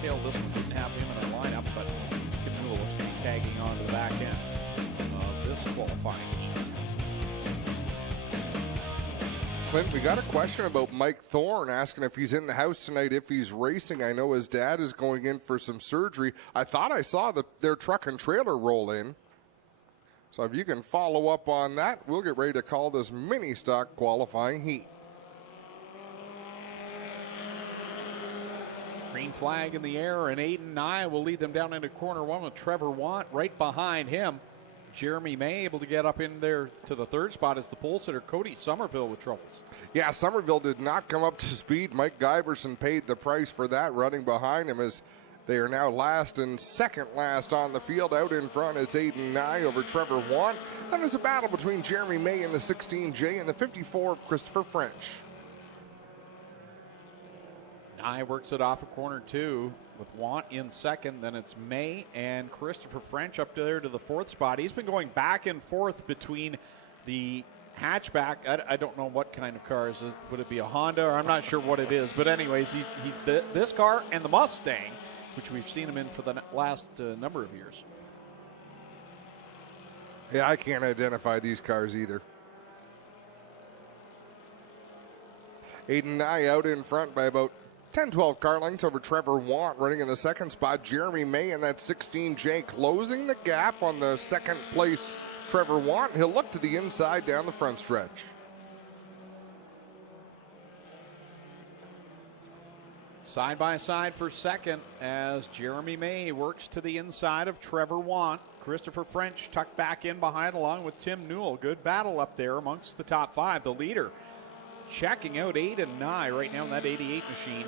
tail this one. Didn't have him in our lineup, but Tim Newell looks to be tagging on to the back end of this qualifying heat. Clint, we got a question about Mike Thorne asking if he's in the house tonight, if he's racing. I know his dad is going in for some surgery. I thought I saw their truck and trailer roll in. So if you can follow up on that, we'll get ready to call this Ministock qualifying heat. Green flag in the air, and Aiden Nye will lead them down into corner one with Trevor Want right behind him. Jeremy May able to get up in there to the third spot as the pole sitter Cody Somerville with troubles. Yeah, Somerville did not come up to speed. Mike Giverson paid the price for that, running behind him as they are now last and second last on the field. Out in front, it's Aiden Nye over Trevor Want. Then it's a battle between Jeremy May and the 16J and the 54 of Christopher French. Nye works it off of corner two with Want in second. Then it's May and Christopher French up there to the fourth spot. He's been going back and forth between the hatchback. I don't know what kind of car is it. Would it be a Honda? Or I'm not sure what it is. But anyways, he's this car and the Mustang, which we've seen him in for the last number of years. Yeah, I can't identify these cars either. Aiden Nye out in front by about 10-12 car lengths over Trevor Want, running in the second spot. Jeremy May and that 16J closing the gap on the second place Trevor Want. He'll look to the inside down the front stretch. Side by side for second as Jeremy May works to the inside of Trevor Want. Christopher French tucked back in behind along with Tim Newell. Good battle up there amongst the top five. The leader checking out Aiden Nye right now in that 88 machine.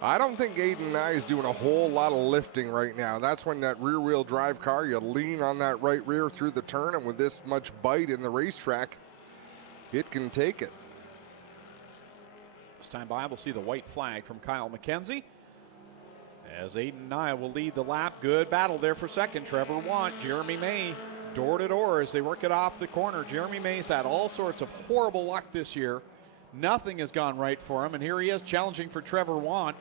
I don't think Aiden Nye is doing a whole lot of lifting right now. That's when that rear-wheel drive car, you lean on that right rear through the turn, and with this much bite in the racetrack, it can take it. This time by, we'll see the white flag from Kyle McKenzie as Aiden Nye will lead the lap. Good battle there for second. Trevor Want, Jeremy May, door to door as they work it off the corner. Jeremy May's had all sorts of horrible luck this year. Nothing has gone right for him, and here he is challenging for Trevor Want.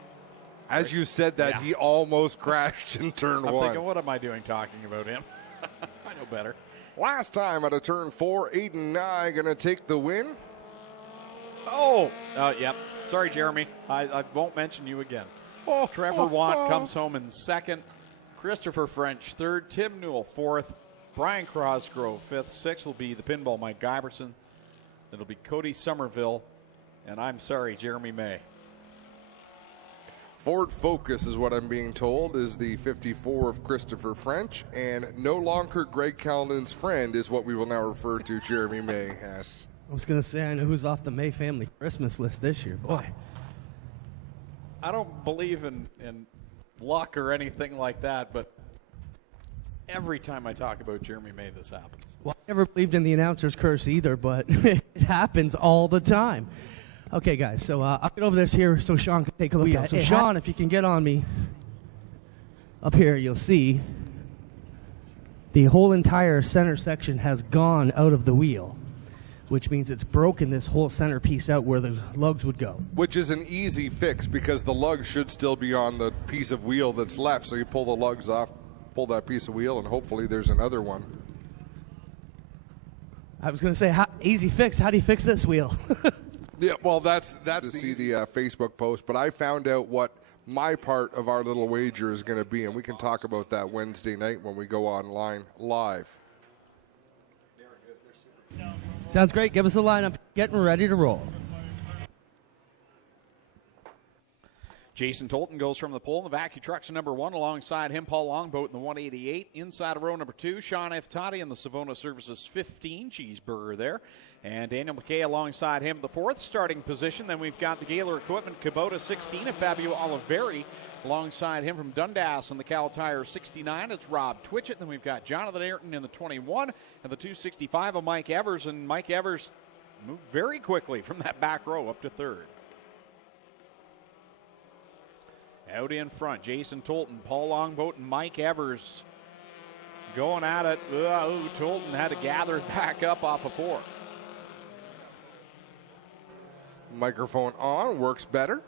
As you said that, yeah. He almost crashed in turn I'm one. Thinking, what am I doing talking about him? I know better. Last time at a turn four, Aiden Nye going to take the win. Oh, yep. Sorry, Jeremy. I won't mention you again. Trevor Want comes home in second. Christopher French third. Tim Newell fourth. Brian Crosgrove fifth. Sixth will be the pinball Mike Giverson. It'll be Cody Somerville. And I'm sorry, Jeremy May. Ford Focus is what I'm being told is the 54 of Christopher French. And no longer Greg Calden's friend is what we will now refer to Jeremy May as. I was going to say, I know who's off the May family Christmas list this year. Boy. I don't believe in luck or anything like that, but every time I talk about Jeremy May, this happens. Well, I never believed in the announcer's curse either, but it happens all the time. Okay, guys, so I'll get over this here so Sean can take a look at it. So, Sean, if you can get on me up here, you'll see the whole entire center section has gone out of the wheel, which means it's broken this whole center piece out where the lugs would go. Which is an easy fix because the lugs should still be on the piece of wheel that's left. So you pull the lugs off, pull that piece of wheel, and hopefully there's another one. I was going to say, easy fix. How do you fix this wheel? Yeah, well, that's to see the Facebook post. But I found out what my part of our little wager is going to be, and we can talk about that Wednesday night when we go online live. Sounds great. Give us a lineup. Getting ready to roll. Jason Tolton goes from the pole in the vacuum trucks number one. Alongside him, Paul Longboat in the 188. Inside of row number two, Sean F. Toddy in the Savona Services 15 cheeseburger there. And Daniel McKay alongside him, the fourth starting position. Then we've got the Gaylor Equipment Kubota 16 and Fabio Oliveri alongside him from Dundas in the Cal Tire 69. It's Rob Twitchett. Then we've got Jonathan Ayrton in the 21 and the 265 of Mike Evers. And Mike Evers moved very quickly from that back row up to third. Out in front, Jason Tolton, Paul Longboat, and Mike Evers going at it. Tolton had to gather it back up off of four. Microphone on, works better.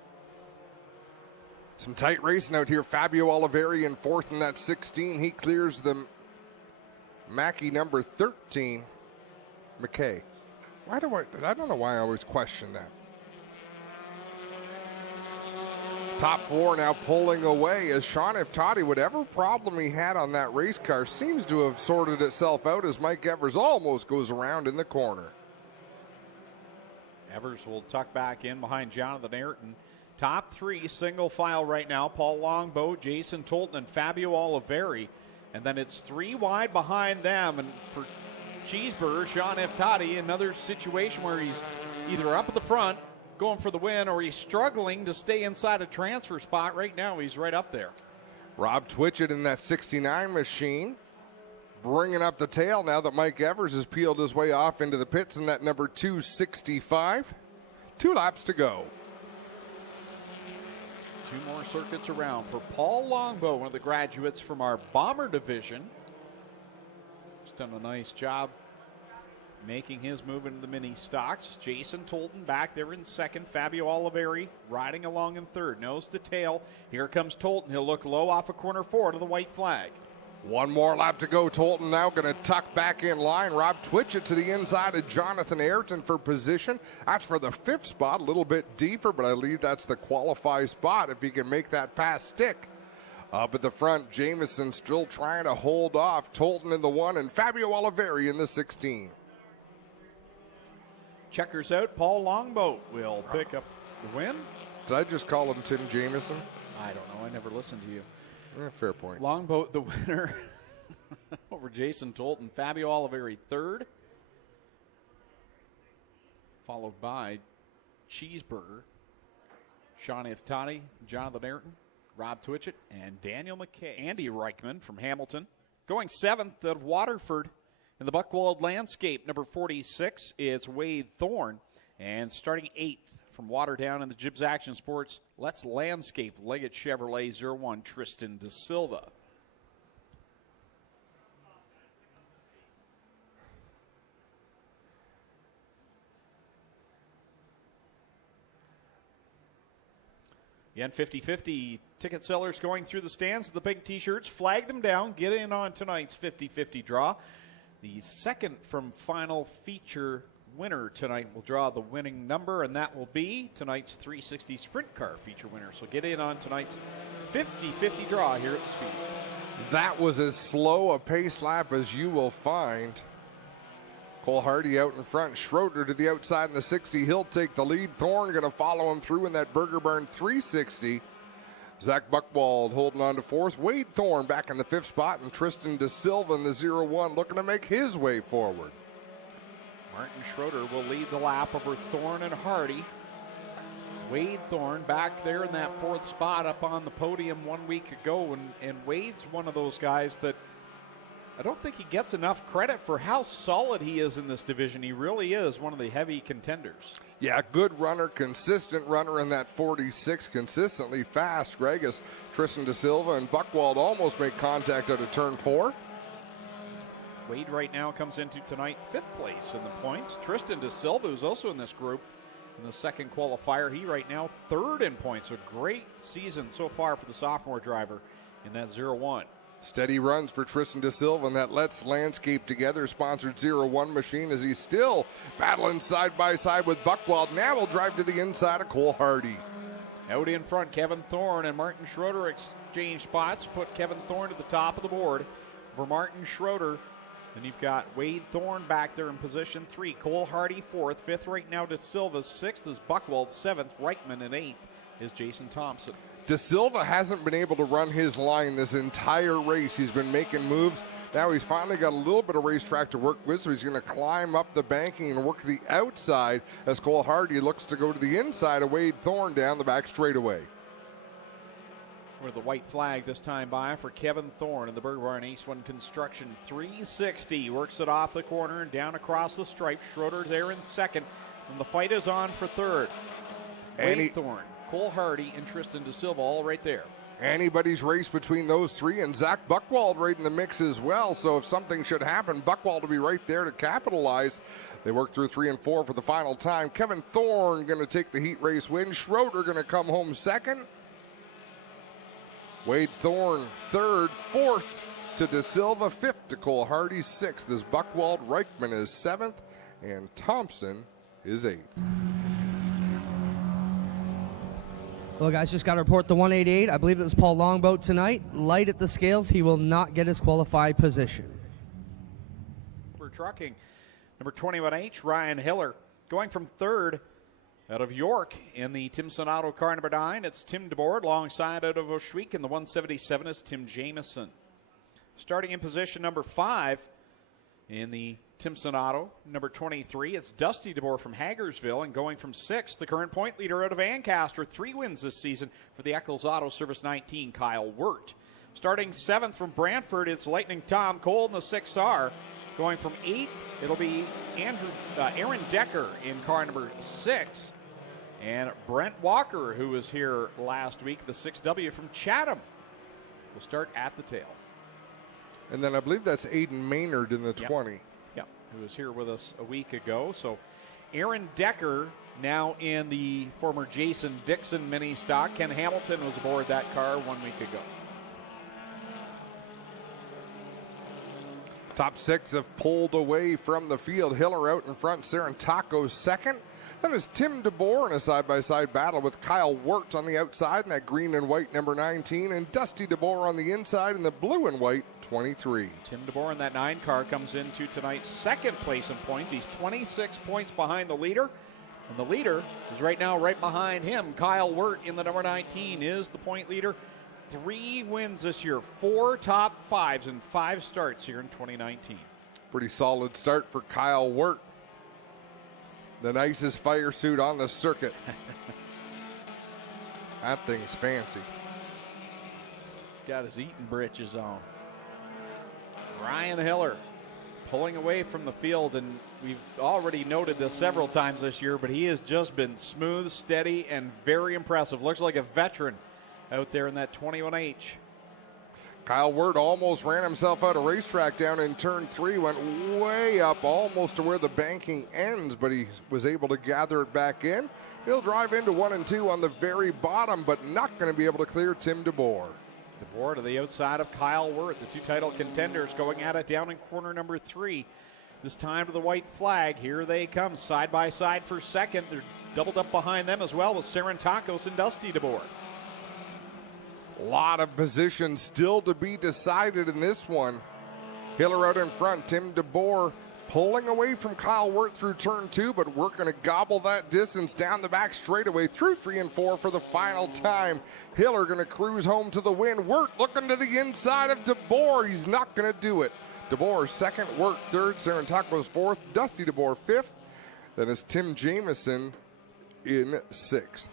Some tight racing out here. Fabio Oliveri in fourth in that 16. He clears the Mackey number 13, McKay. I don't know why I always question that. Top four now pulling away as Sean Iftati, whatever problem he had on that race car, seems to have sorted itself out as Mike Evers almost goes around in the corner. Evers will tuck back in behind Jonathan Ayrton. Top three single file right now. Paul Longboat, Jason Tolton, and Fabio Oliveri. And then it's three wide behind them. And for Cheeseburger, Sean Iftati, another situation where he's either up at the front going for the win, or he's struggling to stay inside a transfer spot. Right now, he's right up there. Rob Twitchett in that 69 machine, bringing up the tail now that Mike Evers has peeled his way off into the pits in that number 265. 2 laps to go. 2 more circuits around for Paul Longboat, one of the graduates from our Bomber division. He's done a nice job making his move into the mini stocks. Jason Tolton back there in second. Fabio Oliveri riding along in third. Nose to tail. Here comes Tolton. He'll look low off of corner 4 to the white flag. 1 more lap to go. Tolton now going to tuck back in line. Rob Twitchett to the inside of Jonathan Ayrton for position. That's for the 5th spot. A little bit deeper, but I believe that's the qualify spot if he can make that pass stick. Up at the front, Jamieson still trying to hold off. Tolton in the 1 and Fabio Oliveri in the 16. Checkers out. Paul Longboat will pick up the win. Did I just call him Tim Jamieson? I don't know. I never listened to you. Fair point. Longboat the winner over Jason Tolton. Fabio Oliveri third. Followed by Cheeseburger, Sean Iftati, Jonathan Ayrton, Rob Twitchett, and Daniel McKay. Andy Reichman from Hamilton. Going 7th out of Waterford. In the Buckwald Landscape, number 46, it's Wade Thorne. And starting 8th from Waterdown in the Gibbs Action Sports, Let's Landscape, Leggett Chevrolet 01, Tristan De Silva. Again, 50-50 ticket sellers going through the stands with the big T-shirts. Flag them down. Get in on tonight's 50-50 draw. The second from final feature winner tonight will draw the winning number, and that will be tonight's 360 Sprint Car feature winner. So get in on tonight's 50-50 draw here at the Speed. That was as slow a pace lap as you will find. Cole Hardy out in front. Schroeder to the outside in the 60. He'll take the lead. Thorne going to follow him through in that Burger Barn 360. Zach Buckwald holding on to 4th. Wade Thorne back in the 5th spot, and Tristan De Silva in the 01 looking to make his way forward. Martin Schroeder will lead the lap over Thorne and Hardy. Wade Thorne back there in that 4th spot up on the podium 1 week ago, and Wade's one of those guys that I don't think he gets enough credit for how solid he is in this division. He really is one of the heavy contenders. Yeah, good runner, consistent runner in that 46, consistently fast, Greg, as Tristan De Silva and Buckwald almost make contact out of turn 4. Wade right now comes into tonight 5th place in the points. Tristan De Silva, who's also in this group in the second qualifier, he right now 3rd in points. A great season so far for the sophomore driver in that 01. Steady runs for Tristan De Silva in that Let's Landscape Together sponsored 01 machine as he's still battling side by side with Buckwald. Now will drive to the inside of Cole Hardy. Out in front, Kevin Thorne and Martin Schroeder exchange spots. Put Kevin Thorne at the top of the board for Martin Schroeder. Then you've got Wade Thorne back there in position 3. Cole Hardy 4th. 5th right now De Silva. 6th is Buckwald. 7th, Reichman. And 8th is Jason Thompson. De Silva hasn't been able to run his line this entire race. He's been making moves. Now he's finally got a little bit of racetrack to work with, so he's going to climb up the banking and work the outside as Cole Hardy looks to go to the inside of Wade Thorne down the back straightaway. With the white flag this time by for Kevin Thorne in the Burger Barn Ace 1 Construction 360. Works it off the corner and down across the stripe. Schroeder there in 2nd, and the fight is on for 3rd. Wade Thorne, Cole Hardy, and Tristan De Silva all right there. Anybody's race between those 3, and Zach Buckwald right in the mix as well. So if something should happen, Buckwald will be right there to capitalize. They work through 3 and 4 for the final time. Kevin Thorne going to take the heat race win. Schroeder going to come home 2nd. Wade Thorne, third. Fourth to De Silva. Fifth to Cole Hardy. Sixth is Buchwald. Reichman is seventh. And Thompson is eighth. Well, guys, just got to report the 188. I believe it was Paul Longboat tonight. Light at the scales. He will not get his qualified position. We're trucking. Number 21H, Ryan Hiller, going from third out of York in the Tim Sonato car number 9. It's Tim DeBoer alongside out of Oshweek, and the 177 is Tim Jamieson. Starting in position number 5 in the Tim Sonato, number 23, it's Dusty DeBoer from Hagersville, and going from 6th, the current point leader out of Ancaster, 3 wins this season for the Eccles Auto Service 19, Kyle Wirt. Starting 7th from Brantford, it's Lightning Tom Cole in the 6R. Going from 8th, it'll be Aaron Decker in car number 6. And Brent Walker, who was here last week, the 6W from Chatham, will start at the tail. And then I believe that's Aiden Maynard in the 20. Yep, who was here with us a week ago. So Aaron Decker now in the former Jason Dixon Ministock. Ken Hamilton was aboard that car 1 week ago. Top 6 have pulled away from the field. Hiller out in front, Serentaco second. Then is Tim DeBoer in a side-by-side battle with Kyle Wirt on the outside in that green and white number 19, and Dusty DeBoer on the inside in the blue and white 23. Tim DeBoer in that 9 car comes into tonight's second place in points. He's 26 points behind the leader, and the leader is right now right behind him. Kyle Wirt in the number 19 is the point leader. 3 wins this year, 4 top 5s and 5 starts here in 2019. Pretty solid start for Kyle Wirt. The nicest fire suit on the circuit. That thing's fancy. He's got his eating britches on. Ryan Hiller pulling away from the field, and we've already noted this several times this year, but he has just been smooth, steady, and very impressive. Looks like a veteran out there in that 21H. Kyle Wirt almost ran himself out of racetrack down in turn 3, went way up almost to where the banking ends, but he was able to gather it back in. He'll drive into 1 and 2 on the very bottom, but not going to be able to clear Tim DeBoer. DeBoer to the outside of Kyle Wirt, the 2 title contenders going at it down in corner number 3. This time to the white flag. Here they come side by side for second. They're doubled up behind them as well with Serentakos and Dusty DeBoer. A lot of positions still to be decided in this one. Hiller out in front, Tim DeBoer pulling away from Kyle Wirt through turn 2, but we're going to gobble that distance down the back straightaway through 3 and 4 for the final time. Hiller going to cruise home to the win. Wirt looking to the inside of DeBoer. He's not going to do it. DeBoer second, Wirt third, Serentakos fourth, Dusty DeBoer fifth. Then it's Tim Jamieson in 6th.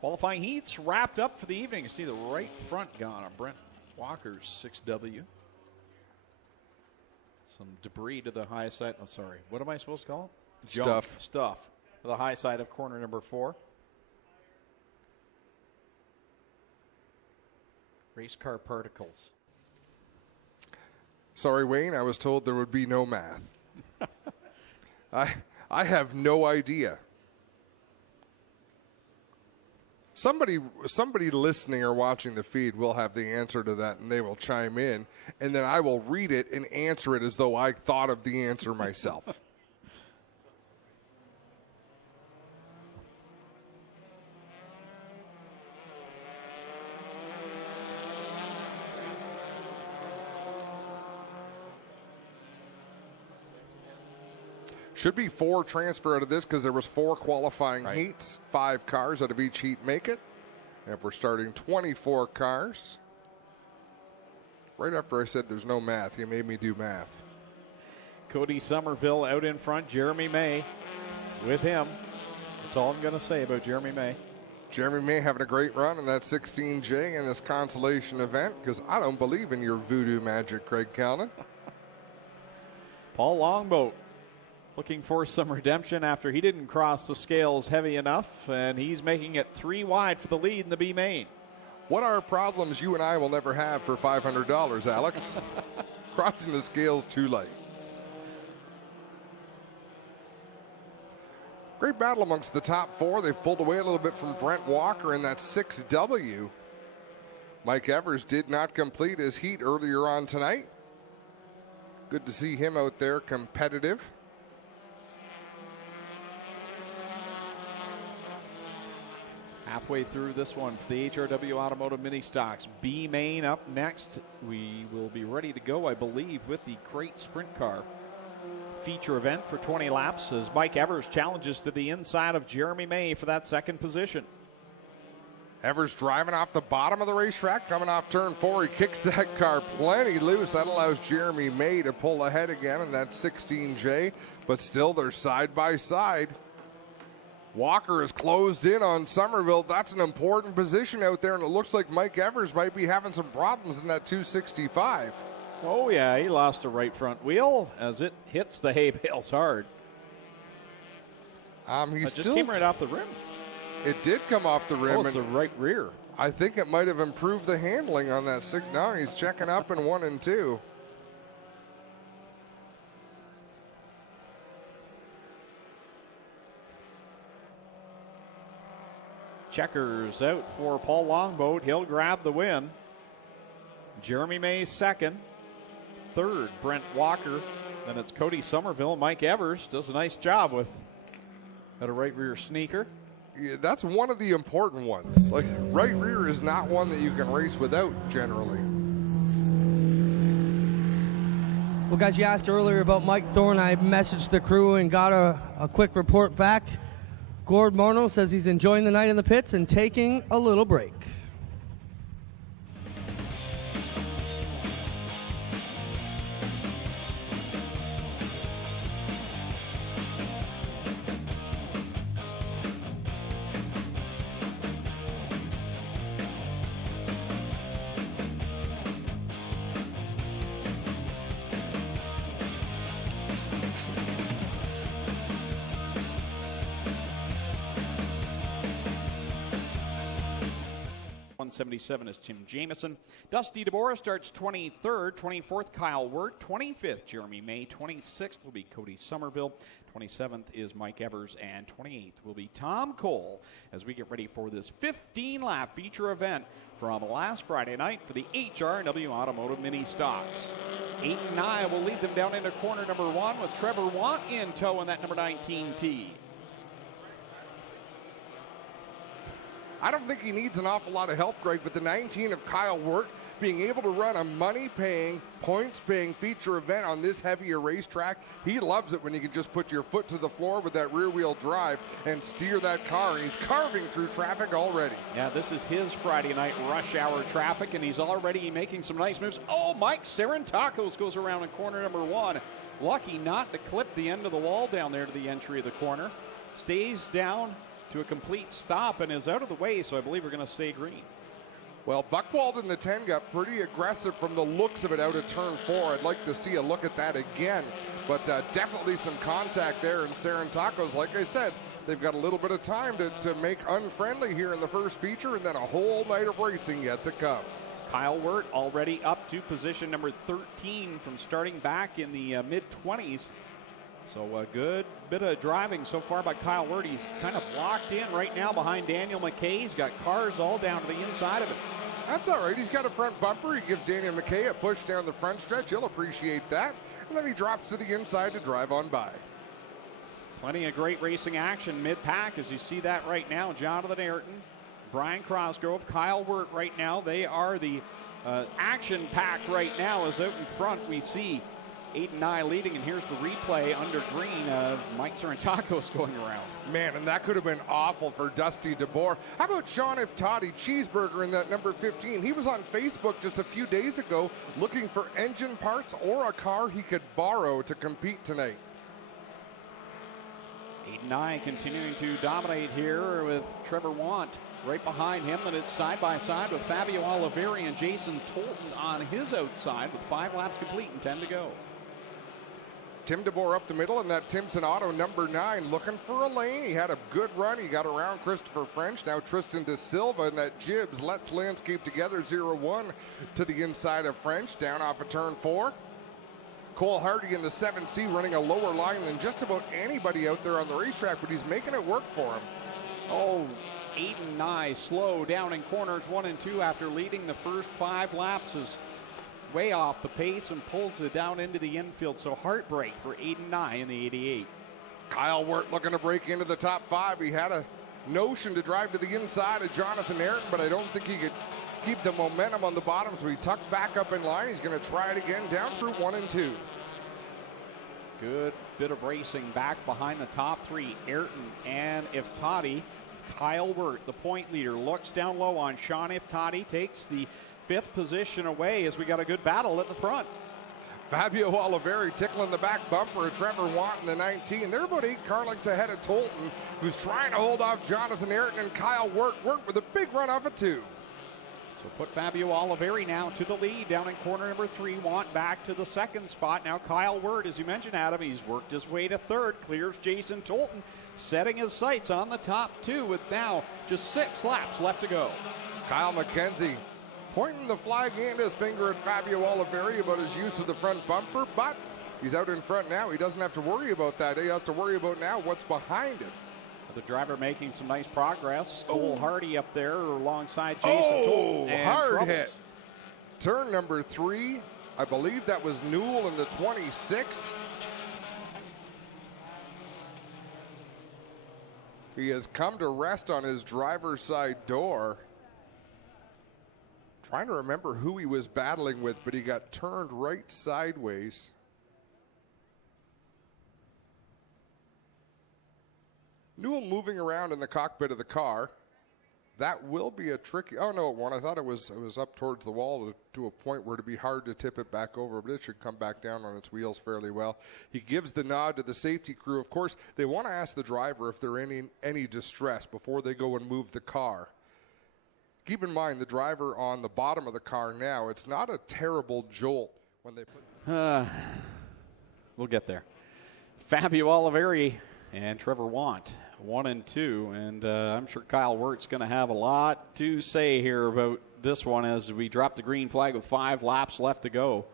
Qualifying heats wrapped up for the evening. You see the right front gone on Brent Walker's 6W. Some debris to the high side. Oh, sorry. What am I supposed to call it? Junk. Stuff to the high side of corner number 4. Race car particles. Sorry, Wayne. I was told there would be no math. I have no idea. Somebody listening or watching the feed will have the answer to that, and they will chime in, and then I will read it and answer it as though I thought of the answer myself. Should be 4 transfer out of this because there was 4 qualifying heats. 5 cars out of each heat make it. And if we're starting 24 cars. Right after I said there's no math, you made me do math. Cody Somerville out in front. Jeremy May with him. That's all I'm going to say about Jeremy May. Jeremy May having a great run in that 16J in this consolation event because I don't believe in your voodoo magic, Craig Callan. Paul Longboat looking for some redemption after he didn't cross the scales heavy enough, and he's making it 3 wide for the lead in the B main. What are problems you and I will never have for $500, Alex? Crossing the scales too light. Great battle amongst the top four. They've pulled away a little bit from Brent Walker in that 6W. Mike Evers did not complete his heat earlier on tonight. Good to see him out there competitive. Halfway through this one for the HRW Automotive Mini Stocks. B Main up next. We will be ready to go, I believe, with the crate sprint car feature event for 20 laps as Mike Evers challenges to the inside of Jeremy May for that second position. Evers driving off the bottom of the racetrack, coming off turn 4. He kicks that car plenty loose. That allows Jeremy May to pull ahead again in that 16J, but still they're side by side. Walker is closed in on Somerville. That's an important position out there, and it looks like Mike Evers might be having some problems in that 265. Oh, yeah, he lost a right front wheel as it hits the hay bales hard. It just came right off the rim. It did come off the rim. Oh, it's the right rear. I think it might have improved the handling on that six. Now he's checking up in 1 and 2. Checkers out for Paul Longboat. He'll grab the win. Jeremy May second. Third, Brent Walker. Then it's Cody Somerville. Mike Evers does a nice job with a right rear sneaker. Yeah, that's one of the important ones. Like, right rear is not one that you can race without generally. Well, guys, you asked earlier about Mike Thorne. I messaged the crew and got a quick report back. Gord Morneau says he's enjoying the night in the pits and taking a little break. .177 is Tim Jamieson. Dusty DeBoer starts 23rd. 24th, Kyle Wirt. 25th, Jeremy May. 26th will be Cody Somerville. 27th is Mike Evers. And 28th will be Tom Cole as we get ready for this 15-lap feature event from last Friday night for the HRW Automotive Mini Stocks. 8 and 9 will lead them down into corner number 1 with Trevor Want in tow in that number 19 tee. I don't think he needs an awful lot of help, Greg, but the 19 of Kyle Wirt being able to run a money-paying, points-paying feature event on this heavier racetrack, he loves it when you can just put your foot to the floor with that rear-wheel drive and steer that car. He's carving through traffic already. Yeah, this is his Friday night rush hour traffic, and he's already making some nice moves. Oh, Mike Sarantakos goes around in corner number 1. Lucky not to clip the end of the wall down there to the entry of the corner. Stays down to a complete stop and is out of the way, so I believe we're going to stay green. Well, Buchwald in the 10 got pretty aggressive from the looks of it out of turn 4. I'd like to see a look at that again, but definitely some contact there. And Sarantakos, like I said, they've got a little bit of time to make unfriendly here in the first feature, and then a whole night of racing yet to come. Kyle Wirt already up to position number 13 from starting back in the mid-20s. So a good bit of driving so far by Kyle Wirt. He's kind of locked in right now behind Daniel McKay. He's got cars all down to the inside of it. That's all right. He's got a front bumper. He gives Daniel McKay a push down the front stretch. He'll appreciate that. And then he drops to the inside to drive on by. Plenty of great racing action mid-pack as you see that right now. Jonathan Ayrton, Brian Crosgrove, Kyle Wirt right now. They are the action pack right now as out in front we see 8 and 9 leading, and here's the replay under green of Mike Sarantakos going around. Man, and that could have been awful for Dusty DeBoer. How about Sean Iftati, Cheeseburger in that number 15? He was on Facebook just a few days ago looking for engine parts or a car he could borrow to compete tonight. 8 and 9 continuing to dominate here with Trevor Want right behind him, and it's side by side with Fabio Oliveri and Jason Tolton on his outside with 5 laps complete and 10 to go. Tim DeBoer up the middle in that Timson Auto number 9 looking for a lane. He had a good run. He got around Christopher French. Now Tristan De Silva in that Gibbs Let's Landscape Together 0-1 to the inside of French down off of turn 4. Cole Hardy in the 7C running a lower line than just about anybody out there on the racetrack, but he's making it work for him. Oh, Aiden Nye slow down in corners 1 and 2 after leading the first 5 laps is way off the pace and pulls it down into the infield. So heartbreak for Aiden Nye in the 88. Kyle Wirt looking to break into the top 5. He had a notion to drive to the inside of Jonathan Ayrton, but I don't think he could keep the momentum on the bottom, so he tucked back up in line. He's going to try it again down through 1 and 2. Good bit of racing back behind the top 3, Ayrton and Iftati. Kyle Wirt, the point leader, looks down low on Sean Iftati, takes the 5th position away as we got a good battle at the front. Fabio Oliveri tickling the back bumper of Trevor Watt in the 19. They're about 8 car lengths ahead of Tolton, who's trying to hold off Jonathan Ayrton and Kyle Wirt. Wirt with a big run off of 2. So put Fabio Oliveri now to the lead down in corner number 3. Want back to the 2nd spot. Now Kyle Wirt, as you mentioned, Adam, he's worked his way to 3rd. Clears Jason Tolton, setting his sights on the top 2 with now just 6 laps left to go. Kyle McKenzie pointing the flag and his finger at Fabio Oliveri about his use of the front bumper, but he's out in front now. He doesn't have to worry about that. He has to worry about now what's behind him. The driver making some nice progress. Cole Hardy up there alongside Jason Tolton. And hard troubles. hit. Turn number 3. I believe that was Newell in the 26. He has come to rest on his driver's side door. Trying to remember who he was battling with, but he got turned right sideways. Newell moving around in the cockpit of the car. That will be a tricky. Oh no, it won't. I thought it was up towards the wall to a point where it'd be hard to tip it back over, but it should come back down on its wheels fairly well. He gives the nod to the safety crew. Of course, they want to ask the driver if they're in any distress before they go and move the car. Keep in mind the driver on the bottom of the car now. It's not a terrible jolt when they put. We'll get there. Fabio Oliveri and Trevor Want, 1 and 2, and I'm sure Kyle Wirt's going to have a lot to say here about this one as we drop the green flag with 5 laps left to go.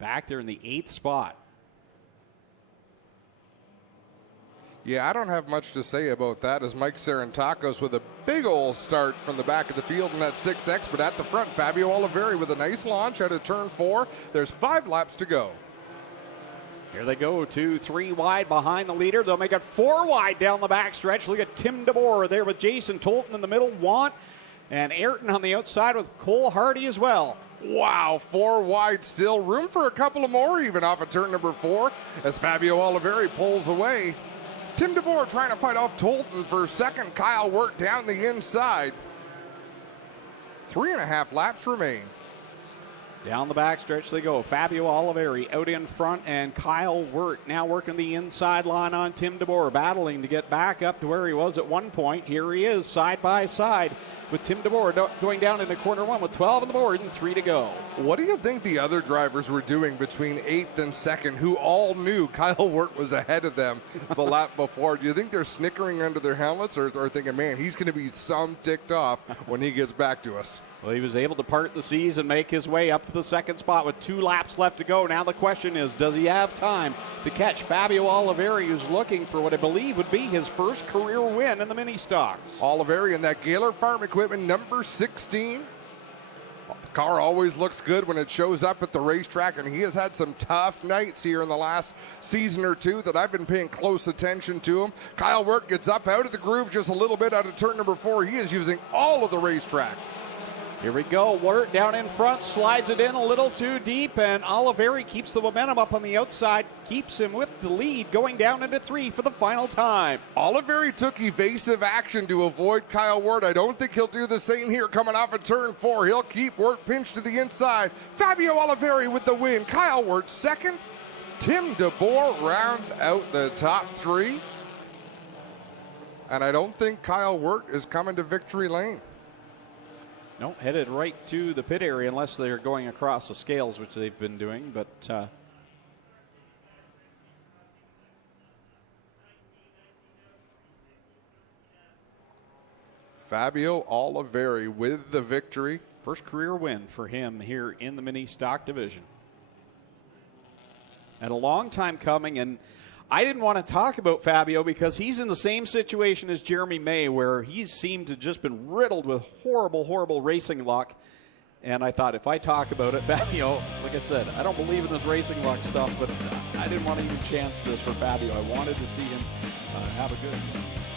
Back there in the 8th spot. Yeah, I don't have much to say about that as Mike Sarantakos with a big old start from the back of the field in that 6X, but at the front, Fabio Oliveri with a nice launch out of turn 4. There's 5 laps to go. Here they go, 2, 3 wide behind the leader. They'll make it 4 wide down the backstretch. Look at Tim DeBoer there with Jason Tolton in the middle. Want and Ayrton on the outside with Cole Hardy as well. Wow, 4 wide still. Room for a couple of more even off of turn number 4 as Fabio Oliveri pulls away. Tim DeBoer trying to fight off Tolton for second. Kyle Wirt down the inside. 3.5 laps remain. Down the backstretch they go. Fabio Oliveri out in front, and Kyle Wirt now working the inside line on Tim DeBoer, battling to get back up to where he was at one point. Here he is, side by side, with Tim DeBoer going down into corner 1 with 12 on the board and 3 to go. What do you think the other drivers were doing between 8th and 2nd, who all knew Kyle Wirt was ahead of them the lap before? Do you think they're snickering under their helmets or thinking, man, he's going to be some ticked off when he gets back to us? Well, he was able to part the seas and make his way up to the 2nd spot with 2 laps left to go. Now the question is, does he have time to catch Fabio Oliveri, who's looking for what I believe would be his first career win in the Ministocks? Oliveri in that Gaylor Farm Equipment number 16. The car always looks good when it shows up at the racetrack, and he has had some tough nights here in the last season or 2 that I've been paying close attention to him. Kyle Wirt gets up out of the groove just a little bit out of turn number 4. He is using all of the racetrack. Here we go. Wirt down in front, slides it in a little too deep, and Oliveri keeps the momentum up on the outside, keeps him with the lead, going down into 3 for the final time. Oliveri took evasive action to avoid Kyle Wirt. I don't think he'll do the same here coming off of turn 4. He'll keep Wirt pinched to the inside. Fabio Oliveri with the win. Kyle Wirt second. Tim DeBoer rounds out the top 3. And I don't think Kyle Wirt is coming to victory lane. No, headed right to the pit area unless they're going across the scales, which they've been doing. But Fabio Oliveri with the victory. First career win for him here in the Ministock division. And a long time coming, and I didn't want to talk about Fabio because he's in the same situation as Jeremy May, where he's seemed to just been riddled with horrible, horrible racing luck. And I thought if I talk about it, Fabio, like I said, I don't believe in this racing luck stuff, but I didn't want to even chance this for Fabio. I wanted to see him have a good